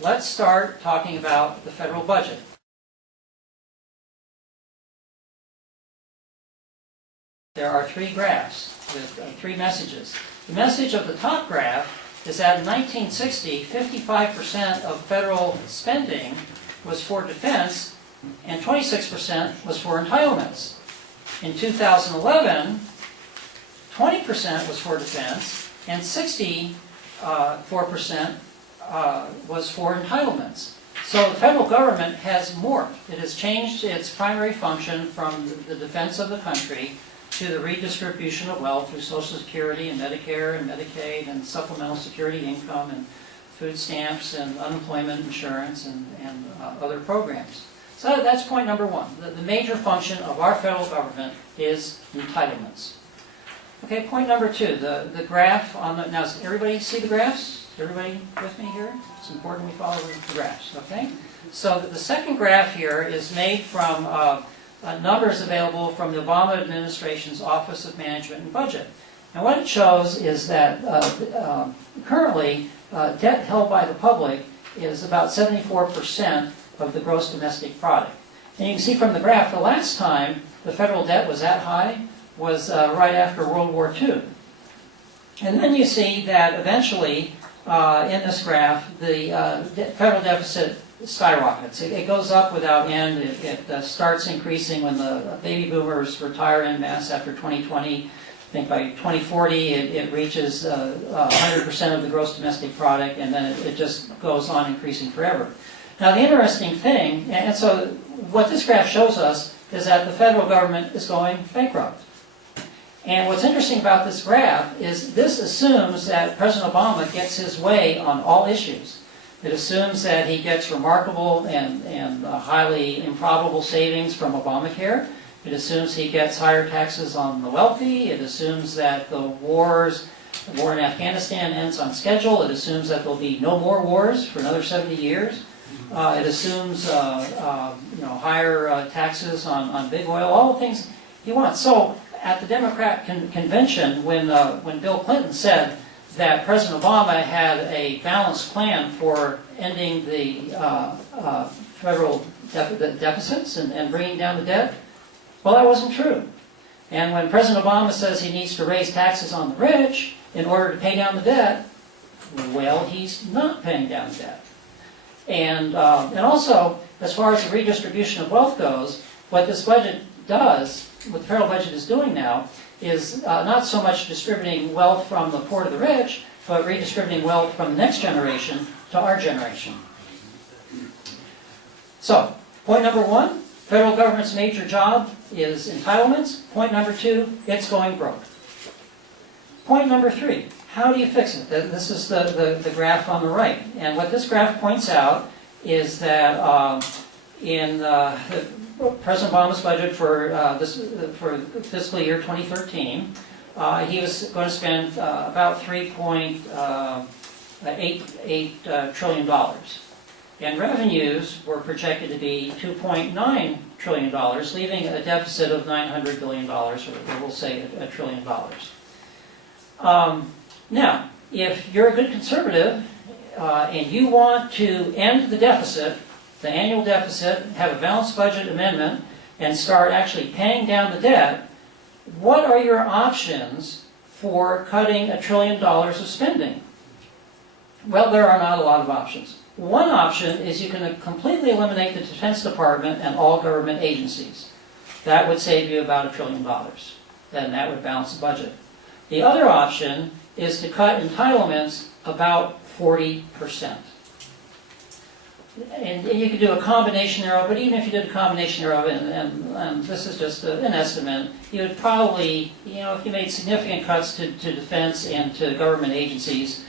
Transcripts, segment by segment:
let's start talking about the federal budget. There are three graphs with three messages. The message of the top graph is that in 1960, 55% of federal spending was for defense and 26% was for entitlements. In 2011, 20% was for defense and 64% was for entitlements. So the federal government has morphed. It has changed its primary function from the defense of the country to the redistribution of wealth through Social Security and Medicare and Medicaid and supplemental security income and food stamps and unemployment insurance and other programs. So that's point number one. The major function of our federal government is entitlements. Okay, point number two, the graph on the, now does everybody see the graphs? Everybody with me here? It's important we follow the graphs, okay? So the second graph here is made from numbers available from the Obama administration's Office of Management and Budget. And what it shows is that currently debt held by the public is about 74% of the gross domestic product. And you can see from the graph, the last time the federal debt was that high was right after World War II. And then you see that eventually, in this graph, the federal deficit skyrockets. It goes up without end. It starts increasing when the baby boomers retire en masse after 2020. I think by 2040 it reaches 100% of the gross domestic product, and then it just goes on increasing forever. Now the interesting thing, and so what this graph shows us is that the federal government is going bankrupt. And what's interesting about this graph is this assumes that President Obama gets his way on all issues. It assumes that he gets remarkable and highly improbable savings from Obamacare. It assumes he gets higher taxes on the wealthy. It assumes that the war in Afghanistan ends on schedule. It assumes that there'll be no more wars for another 70 years. It assumes higher taxes on big oil, all the things he wants. So at the Democrat convention, when Bill Clinton said that President Obama had a balanced plan for ending the federal deficits and bringing down the debt, well, that wasn't true. And when President Obama says he needs to raise taxes on the rich in order to pay down the debt, well, he's not paying down the debt. And also, as far as the redistribution of wealth goes, what this budget does, what the federal budget is doing now, is not so much distributing wealth from the poor to the rich, but redistributing wealth from the next generation to our generation. So, point number one, federal government's major job is entitlements. Point number two, it's going broke. Point number three, how do you fix it? This is the graph on the right. And what this graph points out is that in President Obama's budget for fiscal year 2013, he was going to spend about $3.88 trillion. And revenues were projected to be $2.9 trillion, leaving a deficit of $900 billion, or we'll say $1 trillion. Now, if you're a good conservative and you want to end the deficit, the annual deficit, have a balanced budget amendment, and start actually paying down the debt, what are your options for cutting $1 trillion of spending? Well, there are not a lot of options. One option is you can completely eliminate the Defense Department and all government agencies. That would save you about $1 trillion. Then that would balance the budget. The other option is to cut entitlements about 40%. And you could do a combination thereof, but even if you did a combination thereof, and this is just an estimate, you would probably, if you made significant cuts to defense and to government agencies,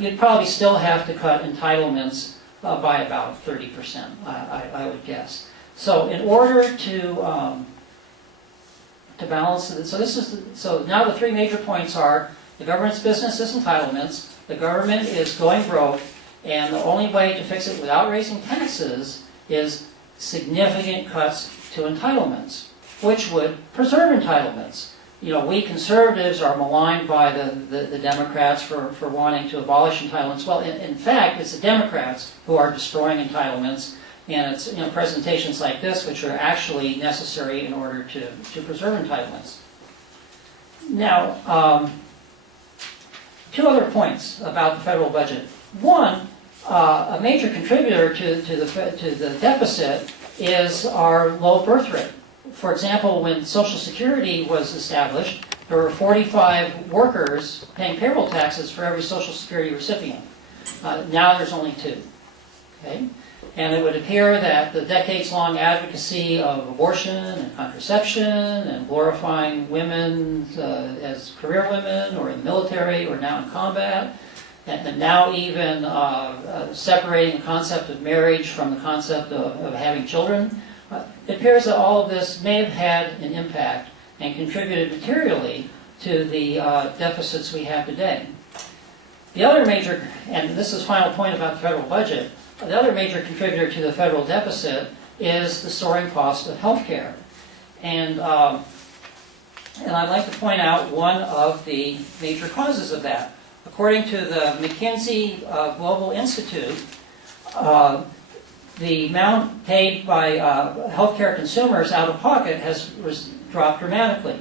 you'd probably still have to cut entitlements by about 30%, I would guess. So in order to balance it, so now the three major points are: the government's business is entitlements, the government is going broke, and the only way to fix it without raising taxes is significant cuts to entitlements, which would preserve entitlements. we conservatives are maligned by the Democrats for wanting to abolish entitlements. Well, in fact, it's the Democrats who are destroying entitlements, and it's presentations like this which are actually necessary in order to preserve entitlements. Now, two other points about the federal budget. One, a major contributor to the deficit is our low birth rate. For example, when Social Security was established, there were 45 workers paying payroll taxes for every Social Security recipient. Now there's only 2. Okay? And it would appear that the decades-long advocacy of abortion and contraception and glorifying women as career women or in the military or now in combat, and now even separating the concept of marriage from the concept of having children, it appears that all of this may have had an impact and contributed materially to the deficits we have today. The other major, and this is the final point about the federal budget, the other major contributor to the federal deficit is the soaring cost of health care. And I'd like to point out one of the major causes of that. According to the McKinsey Global Institute, the amount paid by healthcare consumers out of pocket has dropped dramatically.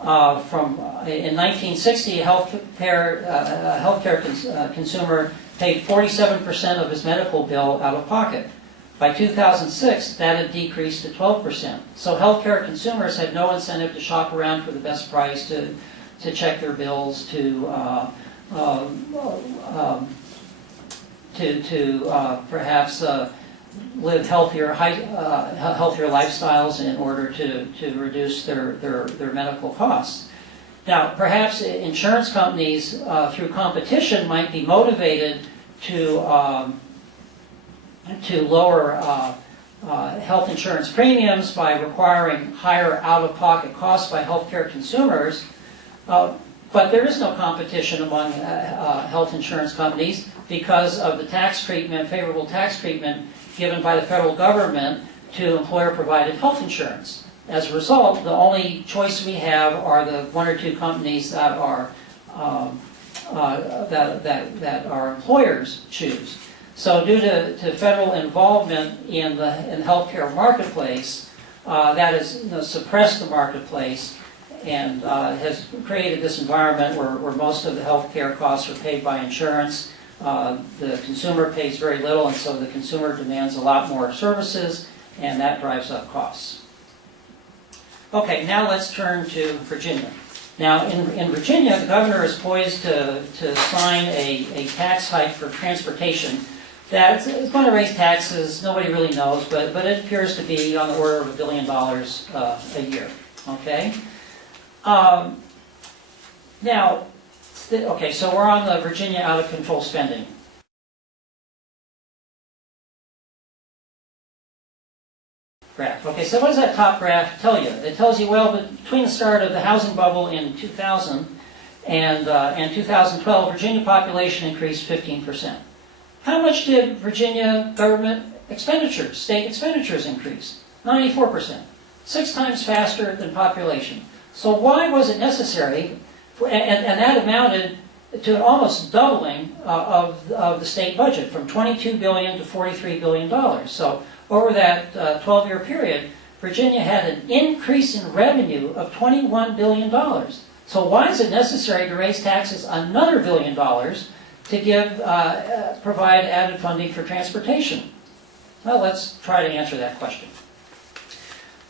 In 1960, a healthcare consumer paid 47% of his medical bill out of pocket. By 2006, that had decreased to 12%. So healthcare consumers had no incentive to shop around for the best price, to check their bills, to perhaps live healthier lifestyles in order to reduce their medical costs. Now, perhaps insurance companies, through competition, might be motivated to lower health insurance premiums by requiring higher out-of-pocket costs by healthcare consumers. But there is no competition among health insurance companies because of the tax treatment, favorable tax treatment given by the federal government to employer-provided health insurance. As a result, the only choice we have are the 1 or 2 companies that our employers choose. So, due to federal involvement in the healthcare marketplace, that has suppressed the marketplace and has created this environment where most of the healthcare costs are paid by insurance. The consumer pays very little, and so the consumer demands a lot more services, and that drives up costs. Okay, now let's turn to Virginia. Now, in Virginia, the governor is poised to sign a tax hike for transportation that is going to raise taxes. Nobody really knows, but it appears to be on the order of $1 billion a year. Okay. So we're on the Virginia out-of-control spending. Graph. Okay, so what does that top graph tell you? It tells you, well, between the start of the housing bubble in 2000 and 2012, Virginia population increased 15%. How much did Virginia government expenditures, state expenditures, increase? 94%. 6 times faster than population. So why was it necessary, and that amounted to an almost doubling of the state budget from $22 billion to $43 billion. So over that 12-year period, Virginia had an increase in revenue of $21 billion. So why is it necessary to raise taxes another $1 billion to provide added funding for transportation? Well, let's try to answer that question.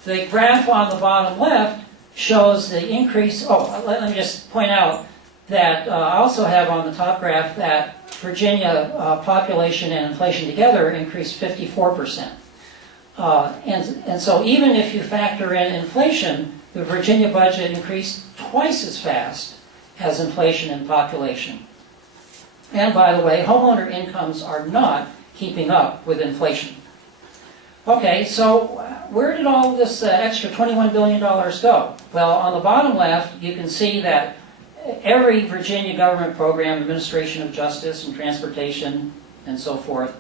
The graph on the bottom left shows the increase. Let me just point out that I also have on the top graph that Virginia population and inflation together increased 54%. And so even if you factor in inflation, the Virginia budget increased twice as fast as inflation and population. And by the way, homeowner incomes are not keeping up with inflation. Okay, so where did all this extra $21 billion go? Well, on the bottom left, you can see that every Virginia government program, administration of justice and transportation and so forth,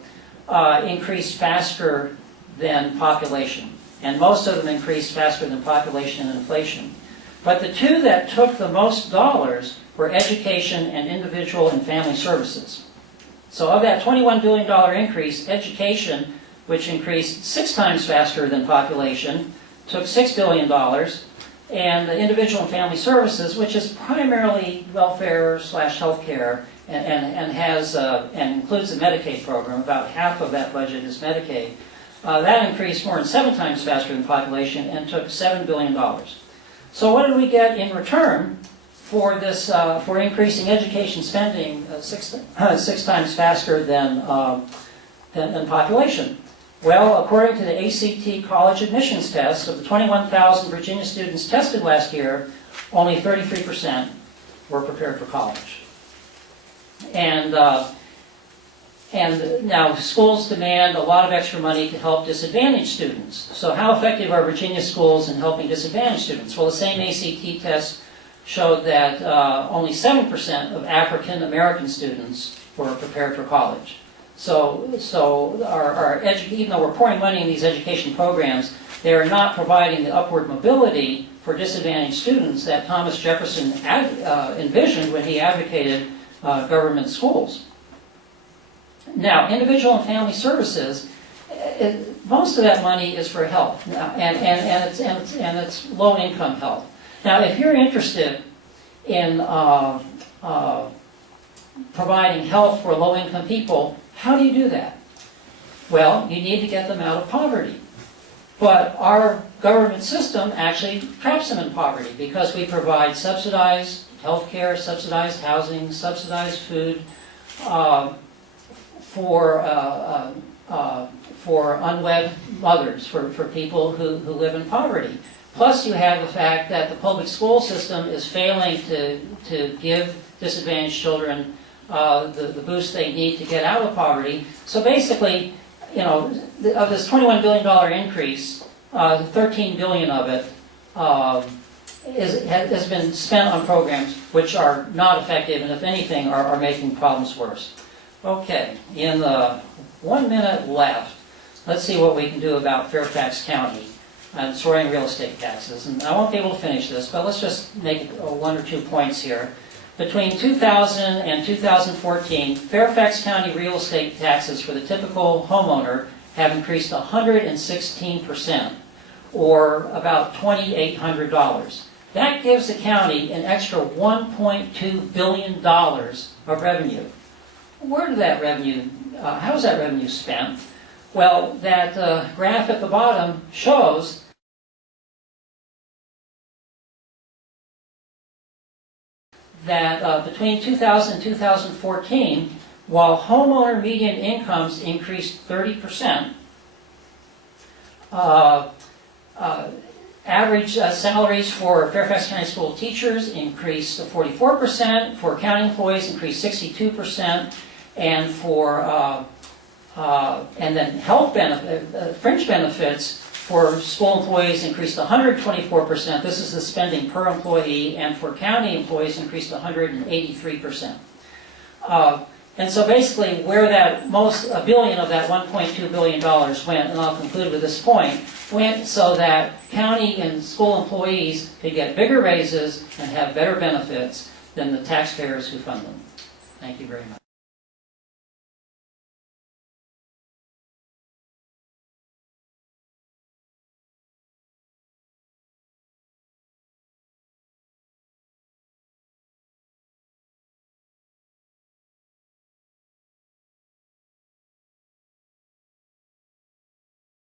increased faster than population. And most of them increased faster than population and inflation. But the two that took the most dollars were education and individual and family services. So of that $21 billion increase, education, which increased 6 times faster than population, took $6 billion, and the individual and family services, which is primarily welfare/healthcare, and has and includes the Medicaid program. About half of that budget is Medicaid. That increased more than 7 times faster than population and took $7 billion. So what did we get in return for this? For increasing education spending 6 times faster than population? Well, according to the ACT college admissions test, of the 21,000 Virginia students tested last year, only 33% were prepared for college. And now schools demand a lot of extra money to help disadvantaged students. So how effective are Virginia schools in helping disadvantaged students? Well, the same ACT test showed that only 7% of African American students were prepared for college. So even though we're pouring money in these education programs, they are not providing the upward mobility for disadvantaged students that Thomas Jefferson envisioned when he advocated government schools. Now, individual and family services, most of that money is for health, and it's low-income health. Now, if you're interested in providing health for low-income people, how do you do that? Well, you need to get them out of poverty. But our government system actually traps them in poverty because we provide subsidized health care, subsidized housing, subsidized food for unwed mothers, for people who live in poverty. Plus you have the fact that the public school system is failing to give disadvantaged children the boost they need to get out of poverty. So basically, of this $21 billion increase, $13 billion of it has been spent on programs which are not effective and, if anything, are making problems worse. Okay, in the 1 minute left, let's see what we can do about Fairfax County and soaring real estate taxes. And I won't be able to finish this, but let's just make 1 or 2 points here. Between 2000 and 2014, Fairfax County real estate taxes for the typical homeowner have increased 116%, or about $2,800. That gives the county an extra $1.2 billion of revenue. Where did that revenue, how is that revenue spent? Well, that graph at the bottom shows that between 2000 and 2014, while homeowner median incomes increased 30%, average salaries for Fairfax County school teachers increased 44%, for county employees increased 62%, and and then health benefit, fringe benefits for school employees increased 124%. This is the spending per employee, and for county employees increased 183%. And so basically where that $1 billion of that $1.2 billion went, and I'll conclude with this point, went so that county and school employees could get bigger raises and have better benefits than the taxpayers who fund them. Thank you very much.